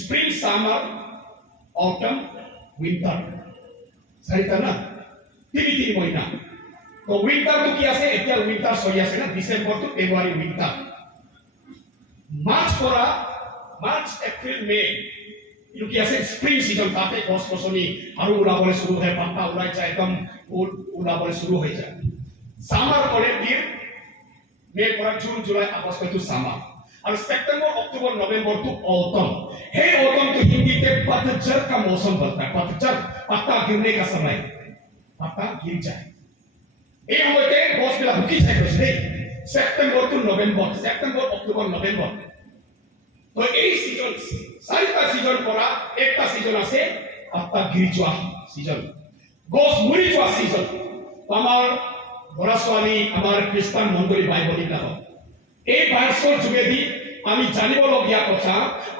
spring summer autumn winter চাৰিটা না তিনি মহিনা তো উইন্টাৰটো কি আছে এতিয়া উইন্টাৰ চলি আছে না ডিচেম্বৰ টু ফেব্ৰুৱাৰী উইন্টাৰ মাৰ্চ এপ্ৰিল মে এইটো কি আছে স্প্ৰিং সিজন তাতে গছ গছনি আৰু ওলাবলৈ শুৰু হয় পাতা ওলাই যায় একদম ওলাবলৈ শুৰু হৈ যায় সামাৰ কৰে মে পৰা জুন জুলাই আগষ্ট এইটো সামাৰ और सितंबर अक्टूबर नवंबर तो ऑटम है ऑटम तो हिंदी के पतझड़ का मौसम बनता है पतझड़ पत्ता गिरने का समय पत्ता गिर जाए ये होते बॉस बिला हुकी जाए कुछ नहीं सितंबर टू नवंबर सितंबर अक्टूबर नवंबर तो এই সিজন চাৰিটা সিজন পৰা একটা সিজন আছে পত্তা গিৰি যোৱা সিজন গছ মৰি যোৱা সিজন আমাৰ ল'ৰা ছোৱালী আমাৰ খ্ৰীষ্টান মণ্ডলী বাইবলি না এই ভাষৰ যোগেদি আমি জানিবলগীয়া কথা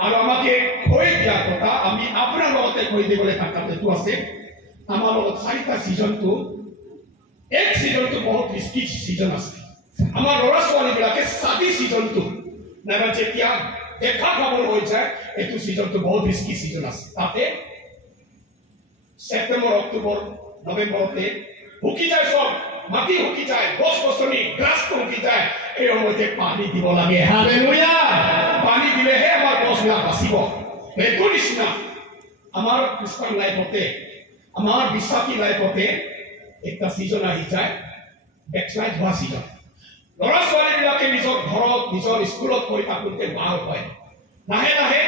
আৰু আমাকে কৈ দিয়া কথা আমি আপোনাৰ লগতে কৈ দিবলৈ তাকাটো আছে আমাৰ লগত চাৰিটা সিজনটো এক সিজনটো বহুত ৰিস্কি সিজন আছে আমাৰ ল'ৰা ছোৱালীবিলাকে সাদি সিজনটো নাইবা যেতিয়া দেখা খবৰ হৈ যায় এইটো সিজনটো বহুত ৰিস্কি সিজন আছে তাতে সেপ্টেম্বৰ অক্টোবৰ নৱেম্বৰতে হুকি যায় সব মাটি হুকি যায় গছ গছনি গ্ৰাছ হুকি যায় এই সময়তে পানী দিব লাগে হালেলুয়া পানী দিলেহে আমাৰ গছবিলাক বাচিব এইটো নিচিনা আমাৰ খ্ৰীষ্টান লাইফতে আমাৰ বিশ্বাসী লাইফতে একটা সিজন আহি যায় বেকস্লাইড হোৱা সিজন ল'ৰা ছোৱালীবিলাকে নিজৰ ঘৰত নিজৰ স্কুলত পঢ়ি থাকোঁতে ভাল হয় লাহে লাহে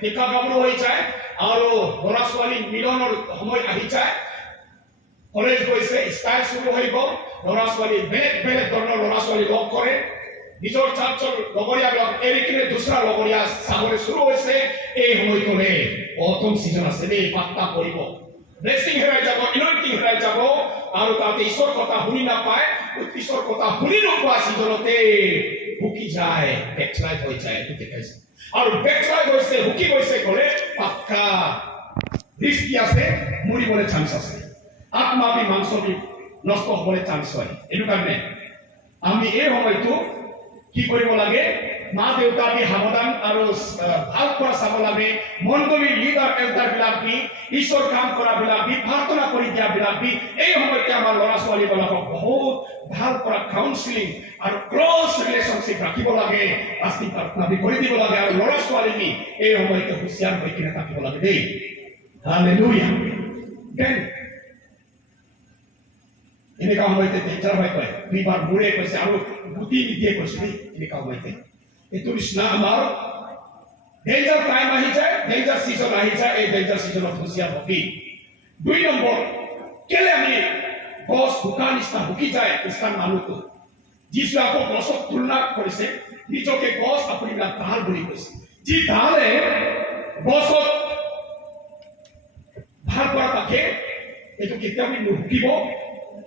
শিক্ষা গাভৰু হৈ যায় আৰু ল'ৰা ছোৱালী মিলনৰ সময় আহি যায় কলেজ গৈছে স্টাইল শুৰু হৈ গ'ল ল'ৰা ছোৱালী বেলেগ ধৰণৰ ল'ৰা ছোৱালী লগ কৰে নিজৰ চাৰ্চৰ লগৰীয়াবিলাক এৰি কিনে দুসৰা লগৰীয়া চাবলৈ শুৰু হৈছে এই সময়টোলে অটম সিজন আছে দেই পাত্তা পৰিব ব্লেসিং হেৰাই যাব এনয়ন্টিং হেৰাই যাব আৰু তাতে ঈশ্বৰ কথা শুনি নাপায় ঈশ্বৰ কথা শুনি নোপোৱা সিজনতে হুকি যায় বেকস্লাইড হৈ যায় এইটো দেখাইছে আৰু বেকস্লাইড হৈছে হুকি গৈছে ক'লে পাক্কা ৰিস্কি আছে মৰিবলৈ চান্স আছে আত্মা বি মাংস বি নষ্ট হ'বলৈ চান্স হয় এইটো কাৰণে আমি এই সময়টো কি কৰিব লাগে মা দেউতা বি সাৱধান আৰু ভাল কৰা চাব লাগে মণ্ডলীৰ লিডাৰ এল্ডাৰবিলাক বি ঈশ্বৰ কাম কৰাবিলাক বি প্ৰাৰ্থনা কৰি দিয়াবিলাক বি এই সময়তে আমাৰ ল'ৰা ছোৱালীবিলাকক বহুত ভাল কৰা কাউন্সিলিং আৰু ক্লজ ৰিলেশ্যনশ্বিপ ৰাখিব লাগে আস্তি প্ৰাৰ্থনা বি কৰি দিব লাগে আৰু ল'ৰা ছোৱালী বি এই সময়তে হুঁচিয়াৰ হৈ কিনে থাকিব লাগে দেই হালেলুয়া দেন এনেকা সময়তে টিচাৰ হয় কয় দুইবাৰ মোৰে কৈছে আৰু গুটি নিদিয়ে কৈছে দেই এনেকা সময়তে এইটো নিচিনা আমাৰ ডেঞ্জাৰ টাইম আহি যায় ডেঞ্জাৰ সিজন আহি যায় এই ডেঞ্জাৰ সিজনত হুঁচিয়াৰ হবি 2 নম্বৰ কেলে আমি গছ শুকান নিচিনা হুকি যায় খ্ৰীষ্টান মানুহটো যিছু আকৌ গছক তুলনা কৰিছে নিজকে গছ আপুনি ঢাল বুলি কৈছে যি ঢালে গছত ভাল কৰা থাকে এইটো কেতিয়াও নুহুকিব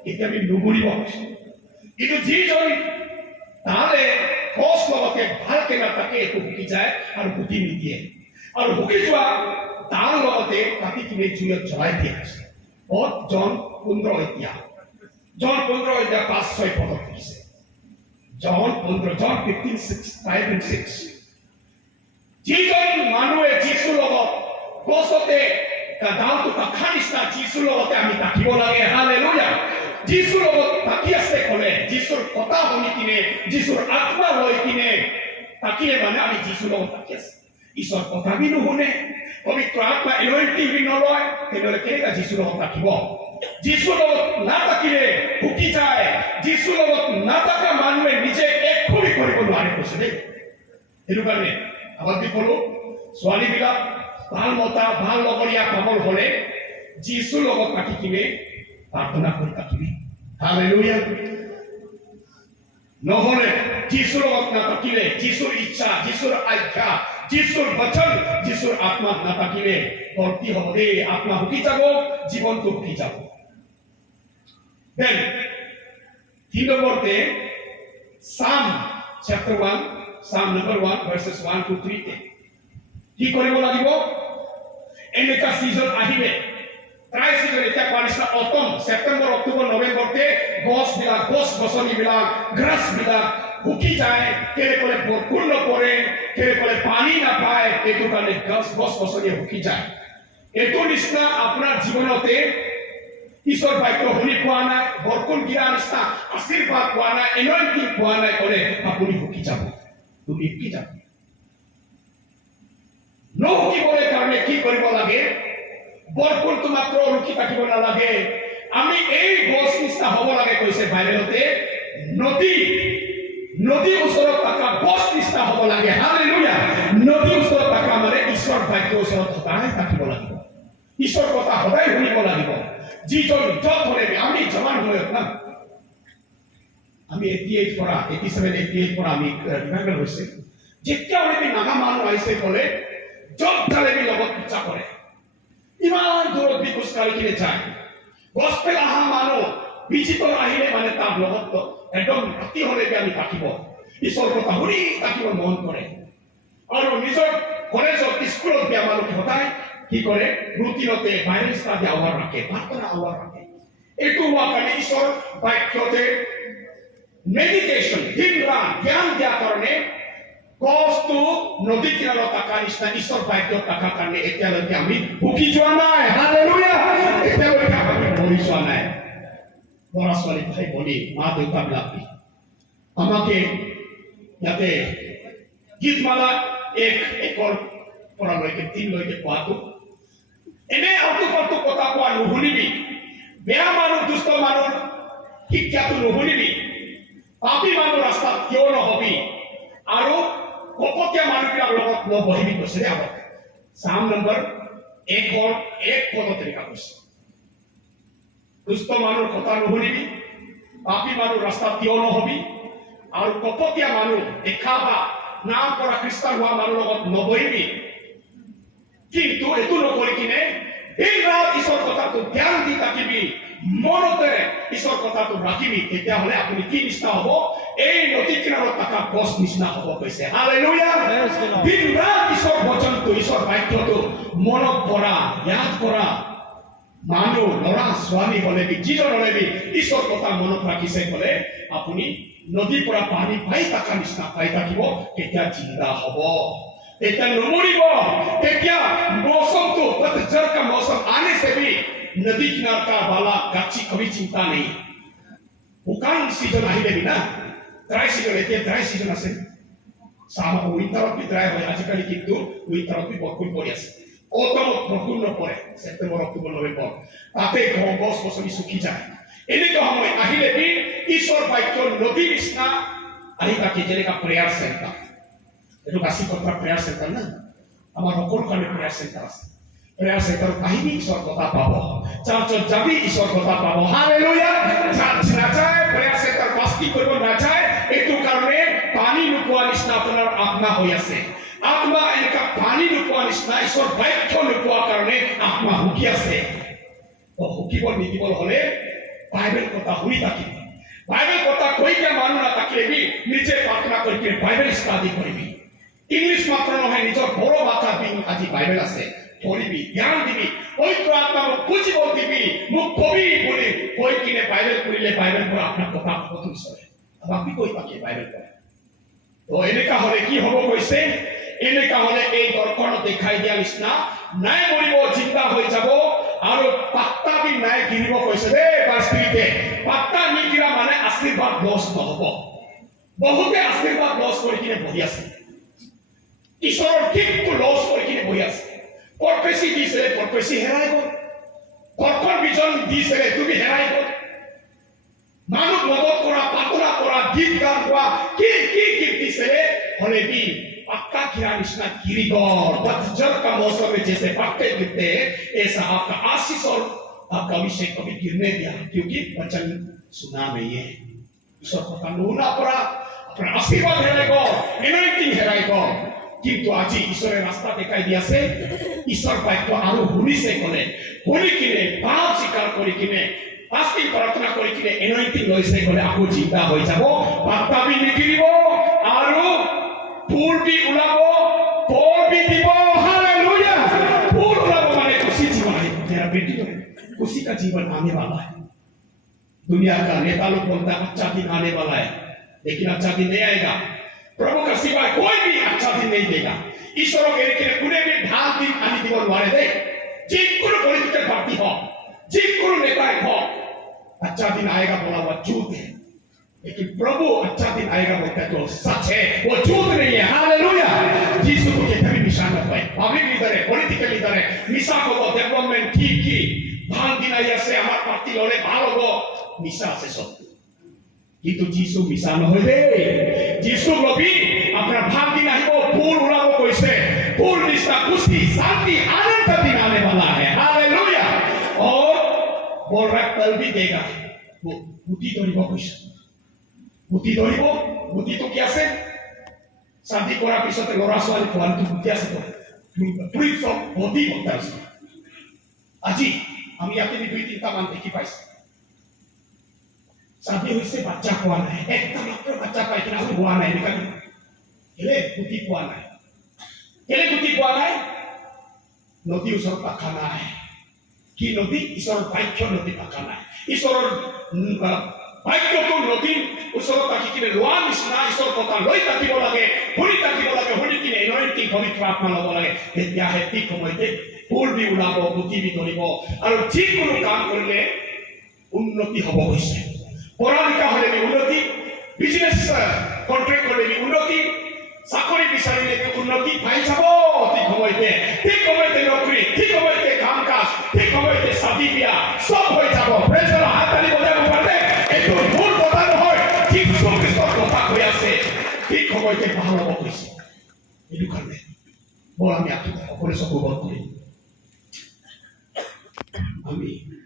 কেতিয়াও নুমৰিব কিন্তু যিজন তাহলে গছ লগতে ভালকে নাথাকে এইটো হুকি যায় আৰু গুটি নিদিয়ে আৰু হুকি যোৱা তাৰ লগতে কাটি কিনে জুইত জ্বলাই দিয়া হৈছে জন 15 এতিয়া জন 15 এতিয়া 5-6 পদত দিছে জন 15 জন 15:5-6 যিজন মানুহে যিছুৰ লগত গছতে ডালটো কাষা নিচিনা যিছুৰ লগতে আমি থাকিব লাগে হালেলুয়া যিছুৰ লগত থাকি আছে ক'লে যিছুৰ কথা শুনি কিনে যিছুৰ আত্মা লৈ কিনে থাকিলে মানে আমি যিছুৰ লগত থাকি আছে ঈশ্বৰ কথা বি নুশুনে পবিত্ৰ আত্মা এনয়ন্টিং বি নলয় তেনেহ'লে কেনেকৈ যিছুৰ লগত থাকিব যিছুৰ লগত নাথাকিলে হুকি যায় যিছুৰ লগত নাথাকা মানুহে নিজে একো কৰিব নোৱাৰে কৈছে দেই সেইটো কাৰণে আগত বি ক'লো ছোৱালীবিলাক ভাল মতা ভাল লগৰীয়া পাবৰ হ'লে যিশু লগত থাকি কিনে প্ৰাৰ্থনা কৰি থাকিবি হালেলুয়া নহলে যিশুৰ লগত নাথাকিলে যিশুৰ ইচ্ছা যিশুৰ আজ্ঞা যিশুৰ বচন যিশুৰ আত্মাত নাথাকিলে ভৰ্তি হ'ব দেই আত্মা হুকি যাব জীৱনটো হুকি যাব দেন 3 নম্বৰতে Psalm chapter 1 Psalm number 1 verses 1 to 3 তে কি কৰিব লাগিব এনেকা সিজন আহিলে প্ৰায় সিজন এতিয়া পানিছা অটম সেপ্টেম্বৰ অক্টোবৰ নৱেম্বৰতে গছ গছনিবিলাক গ্ৰাছবিলাক হুকি যায় কেলে কলে বৰষুণ নপৰে কেলে কলে পানী নাপায় এইটো কাৰণে গছ গছনি হুকি যায় এইটো নিচিনা আপোনাৰ জীৱনতে ঈশ্বৰ বাক্য শুনি পোৱা নাই বৰষুণ গিৰা নিচিনা আশীৰ্বাদ পোৱা নাই এনয়ন্টিং পোৱা নাই কলে আপুনি হুকি যাব তুমি হুকি যাব নহুকিবলৈ কাৰণে কি কৰিব লাগে বৰষুণটো মাত্ৰ ৰখি থাকিব নালাগে আমি এই গছ নিচিনা হ'ব লাগে কৈছে বাইবেলতে নদী ওচৰত থকা গছ নিচিনা হ'ব লাগে হালেলুয়া নদী ওচৰত থকা মানে ঈশ্বৰ বাক্য ওচৰত সদায় থাকিব লাগিব ঈশ্বৰ কথা সদায় শুনিব লাগিব যিজন যত হলে আমি জৱান সময়ত না আমি 88 পৰা 87 88 পৰা আমি ৰিভাইভেল হৈছে যেতিয়া আমি নাগা মানুহ আহিছে কলে যত চালে লগত ইচ্ছা কৰে ইমান দূৰত বিকুচ কালি কিনে যায় গস্পেল আহা মানুহ বিচিত্ৰ আহিলে মানে তাৰ লগত একদম ৰাতি হলে আমি থাকিব ঈশ্বৰ কথা শুনি থাকিব মন কৰে আৰু নিজৰ কলেজত স্কুলত বিয়া মানুহ সদায় কি কৰে ৰুটিনতে বাইবেল ষ্টাডি আৱাৰ ৰাখে প্ৰাৰ্থনা আৱাৰ ৰাখে এইটো হোৱা কাৰণে ঈশ্বৰ বাক্যতে মেডিটেশ্যন দিন ৰাত জ্ঞান দিয়াৰ কাৰণে গছটো নদী কিনাৰত থকা নিচিনা ঈশ্বৰ বাক্য থকা কাৰণে এতিয়ালৈকে আমি হুকি যোৱা নাই হালেলুয়া এতিয়ালৈকে আমি মৰি যোৱা নাই ল'ৰা ছোৱালী ভাই ভনী মা দেউতাবিলাক আমাকে ইয়াতে গীতমালা একৰ পৰা লৈকে 3 লৈকে কোৱাটো এনে আউটু কথা কোৱা নুশুনিবি বেয়া মানুহ দুষ্ট মানুহ শিক্ষাটো নুশুনিবি পাপী মানুহ ৰাস্তাত কিয় নহবি আৰু কপটীয়া মানুহবিলাক লগত নবহিবি কৈছে দে আগত Psalm নম্বৰ 1 পদত তেনেকুৱা কৈছে দুষ্ট মানুহৰ কথা নুশুনিবি পাপী মানুহ ৰাস্তাত কিয় নহবি আৰু কপটীয়া মানুহ দেখাবা নাম কৰা খ্ৰীষ্টান হোৱা মানুহ লগত নবহিবি কিন্তু এইটো নকৰি কিনে দিন ৰাত ঈশ্বৰ কথাটো ধ্যান দি থাকিবি মনতে ঈশ্বৰ কথাটো ৰাখিবি তেতিয়াহ'লে আপুনি কি নিচিনা হ'ব এই নদী কিনাৰত থকা গছ নিচিনা হ'ব কৈছে হালেলুয়া দিন ৰাত ঈশ্বৰ বচনটো ঈশ্বৰ বাক্যটো মনত কৰা ইয়াদ কৰা মানুহ ল'ৰা ছোৱালী হ'লেবি যিজন হ'লেবি ঈশ্বৰ কথা মনত ৰাখিছে ক'লে আপুনি নদীৰ পৰা পানী পাই থকা নিচিনা পাই থাকিব তেতিয়া জিন্দা হ'ব তেতিয়া নমৰিব তেতিয়া मौसमটো पतझड़ का मौसम आने से भी नदी किनार का वाला गाछी कभी चिंता नहीं हुकान सीजन আহিলে भी ना ड्राई सीजन এতিয়া ड्राई सीजन আছে সামা উইন্টাৰত भी ड्राई হয় আজিকালি কিন্তু উইন্টাৰত भी বৰষুণ পৰি আছে অটমত বৰষুণ নপৰে সেপ্টেম্বৰ অক্টোবৰ নৱেম্বৰ তাতে গছ গছনি শুকি যায় এনেকুৱা সময় আহিলে भी ঈশ্বৰ বাক্য নদী নিচিনা আহি থাকে যেনেকা প্ৰেয়াৰ চেণ্টাৰ এইটো বাসী কথা প্ৰেয়াৰ চেণ্টাৰ না আমাৰ সকলো কাৰণে প্ৰেয়াৰ চেণ্টাৰ আছে প্ৰেয়াৰ চেণ্টাৰত আহিবি ঈশ্বৰ কথা পাব চাৰ্চত যাবি ঈশ্বৰ কথা পাব হালেলুয়া চাৰ্চ নাযায় প্ৰেয়াৰ চেণ্টাৰ বাস্তি কৰিব নাযায় এইটো কাৰণে পানী নোপোৱা নিচিনা আপোনাৰ আত্মা হৈ আছে আত্মা এনেকা পানী নোপোৱা নিচিনা ঈশ্বৰ বাক্য নোপোৱা কাৰণে আত্মা হুকি আছে হুকিব নিদিব হ'লে বাইবেল কথা শুনি থাকিবি বাইবেল কথা কৈকে মানুহ নাথাকিলে নিজে প্ৰাৰ্থনা কৰি বাইবেল ষ্টাডি কৰিবি ইংলিছ মাত্ৰ নহয় নিজৰ বড়ো ভাষা আজি বাইবেল আছে পঢ়িবি জ্ঞান দিবি পবিত্ৰ আত্মা মোক বুজিব দিবি মোক কবি বুলি কৈ কিনে বাইবেল পঢ়িলে বাইবেল পৰা আপোনাৰ কথা কথা চলে বাকি কৈ থাকে বাইবেল পঢ়ে তো এনেকা হ'লে কি হ'ব কৈছে এনেকা হ'লে এই দৰ্শনত দেখাই দিয়া নিচিনা নাই মৰিব জিন্দা হৈ যাব আৰু পাত্তা বি নাই গিৰিব কৈছে দে বাস্তিতে পাত্তা নিগিৰা মানে আশীৰ্বাদ লছ নহ'ব বহুতে আশীৰ্বাদ লছ কৰি কিনে বহি আছে ঈশ্বৰৰ ঠিকটো লছ কৰি কিনে বহি আছে প্ৰফেচি দিছিলে প্ৰফেচি হেৰাই গ'ল দৰ্শন বিজন দিছিলে তুমি হেৰাই গ'ল মানুহ মদত কৰা প্ৰাৰ্থনা কৰা গীত গান গোৱা কি দিছিলে হ'লে বি পাত্তা गिरा निश्ना गिरी गौर पतझड़ का मौसम में जैसे पत्ते गिरते ऐसा आपका आशीष और आपका अभिषेक कभी गिरने दिया क्योंकि वचन सुना नहीं है ईश्वर কথা নুনা পৰা আপোনাৰ আশীৰ্বাদ হেৰাইব এনাইটিং হেৰাইব কিন্তু আজি ঈশ্বৰে ৰাস্তা দেখাই দি আছে ঈশ্বৰ বাক্য আৰু শুনিছে ক'লে শুনি কিনে পাপ স্বীকাৰ কৰি কিনে ফাস্টিং প্ৰাৰ্থনা কৰি কিনে এনাইটিং লৈছে ক'লে আকৌ জিন্দা হৈ যাব বাৰ্তাবি নিকিৰিব আৰু ফুল বি ওলাব ফল বি দিব हालेलुया फूल ओलाबो माने खुशी जीवन है मेरा बेटी तो खुशी का जीवन आने वाला है दुनिया का नेता लोग बोलता है अच्छा दिन आने वाला है लेकिन अच्छा दिन नहीं आएगा प्रभु का सिवाय कोई भी अच्छा दिन नहीं देगा ईश्वर के लिए कुने भी ढाल दिन आनी दिवन वाले दे जिकुनो पॉलिटिकल पार्टी हो जिकुनो नेता हो अच्छा दिन आएगा बोला हुआ झूठ है लेकिन प्रभु अच्छा दिन आएगा बोलता है तो सच है वो झूठ नहीं है हालेलुया यीशु को कहते भी निशान है पब्लिक लीडर है पॉलिटिकल लीडर है मिसा को डेवलपमेंट ठीक की ভাল দিন আই আছে আমার পার্টি লড়ে ভালো গো মিশা আছে সত্য কিন্তু যিশু মিশা নহয় দে যিশু নবী আপনার ভাল দিন আহিব ফুল উলাব কইছে ফুল নিষ্ঠা খুশি শান্তি आनंद का दिन आने वाला है हालेलुया और बोल रहा कल भी देगा वो बुद्धि ধরিব কইছে বুদ্ধি ধরিব বুদ্ধি তো কি আছে শান্তি করার পিছতে লড়া ছোৱালী কোৱাটো বুদ্ধি আছে তো তুমি সব বুদ্ধি বলতে আছে আজি আমি ইয়াতে দুই তিনটা মান দেখি পাইছো শান্তি হইছে বাচ্চা পোৱা নাই একটা মাত্ৰ বাচ্চা পাই কিনা হোৱা নাই এনেকা কেলে বুদ্ধি পোৱা নাই কেলে বুদ্ধি পোৱা নাই নদী ওচৰত পাখা নাই কি নদী ঈশ্বৰৰ বাক্য নদী পাখা নাই ঈশ্বৰৰ বাক্যটো নদী ওচৰত থাকি কিনে লোৱা নিচিনা ঈশ্বৰৰ কথা লৈ থাকিব লাগে শুনি কিনে এনয়ন্টিং পবিত্ৰ আত্মা ল'ব লাগে তেতিয়াহে ঠিক সময়তে ফুল বি ওলাব বুদ্ধি বি ধৰিব আৰু যিকোনো কাম কৰিলে উন্নতি হ'ব হৈছে পঢ়া লিখা হ'লে উন্নতি বিজনেছ কন্ট্ৰেক্ট হ'লে উন্নতি চাকৰি বিচাৰিলে উন্নতি পাই যাব ঠিক সময়তে নকৰি ঠিক সময়তে কাম কাজ ঠিক সময়তে শাদী বিয়া সব হৈ যাব প্ৰেজৰ হাত তালি বজাব পাৰে এইটো ভুল কথা নহয় যীশু খ্ৰীষ্টৰ কথা কৈ আছে ঠিক সময়তে ভাল হ'ব কৈছে এইটো কাৰণে বল আমি সকলোৱে চকু বন্ধ কৰিম Amin.